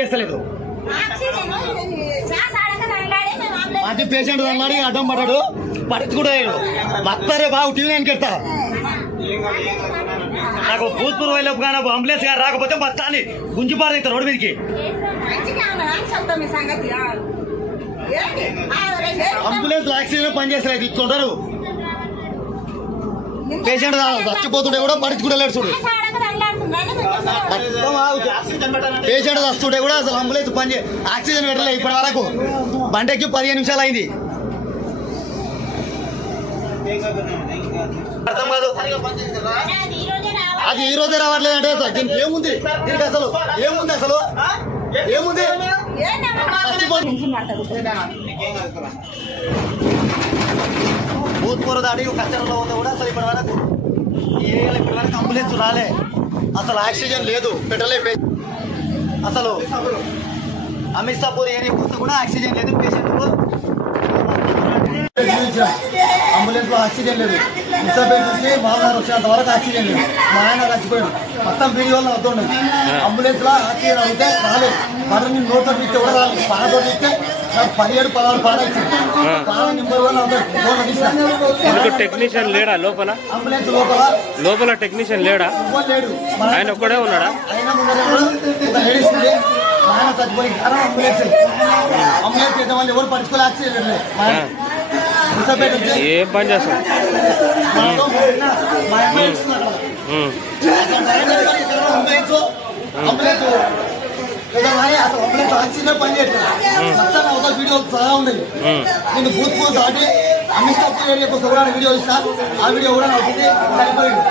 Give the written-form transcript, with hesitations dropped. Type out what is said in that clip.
చేస్తలేదు మంచి పేషెంట్ అన్నాడు అడ్డం పడ్డాడు పట్టించుకుంటాడు మత్తారే బాగు టీవీ నేను కెడతా నాకు భూత్పూర్ వైలోపు కానీ అంబులెన్స్ గారు రాకపోతే మొత్తాన్ని గుంజిపారు అవుతారు రోడ్డు మీదకి అంబులెన్స్ యాక్సిడెంట్ పనిచేస్తారు ఇస్తుంటారు పేషెంట్ చచ్చిపోతుంటే కూడా పట్టించుకుంటలేడు చూడు పేషెంట్ వస్తుంటే కూడా అసలు అంబులెన్స్ పని ఆక్సిజన్ పెట్టలేదు ఇప్పటి వరకు బండెక్కి 15 నిమిషాలు అయింది అర్థం కాదు అది ఈ రోజే రావట్లేదు అంటే దీనికి ఏముంది దీనికి అసలు ఏముంది భూత్పూర్ దాడి కష్టంలో ఉందో కూడా అసలు ఇప్పటి వరకు అంబులెన్స్ రాలే అసలు ఆక్సిజన్ లేదు పెట్టలే అసలు అమిర్సాపూర్ ఏరియా వస్తే కూడా ఆక్సిజన్ లేదు పేషెంట్ అంబులెన్స్ లో ఆక్సిజన్ లేదు ఇన్సాపేట నుంచి మామూలు వచ్చేంత వరకు ఆక్సిజన్ లేదు మా ఆయన చచ్చిపోయాడు మొత్తం వీడియోలో అవుతుండే అంబులెన్స్ లో ఆక్సిజన్ అయితే రాలేదు మరణి నోట్ ఇస్తే కూడా రాలేదు పాలతో ఇస్తే నాకు 17-16 పాడ ఇచ్చింది పాల నెంబర్ 1 టెక్నీషియన్ లేడా లోపల అంబులెన్స్ లోపల టెక్నీషియన్ లేడా లేడు ఆయన ఒక్కడే ఉన్నాడా ఆయన ముందు లేడీస్ ఉంది ఆయన చచ్చిపోయి అంబులెన్స్ అయితే వాళ్ళు ఎవరు పట్టుకోలే ఆక్సిజన్ లేదు ఏం పని చేస్తాం ఆక్సిజన్ పని చేయట్లేదు మొత్తం ఒక వీడియో చాలా ఉంది నేను భూత్పూర్ దాటి అమిర్సాపూర్ ఏరియా కోసం కూడా వీడియో ఇస్తాను ఆ వీడియో కూడా నాకు సరిపోయింది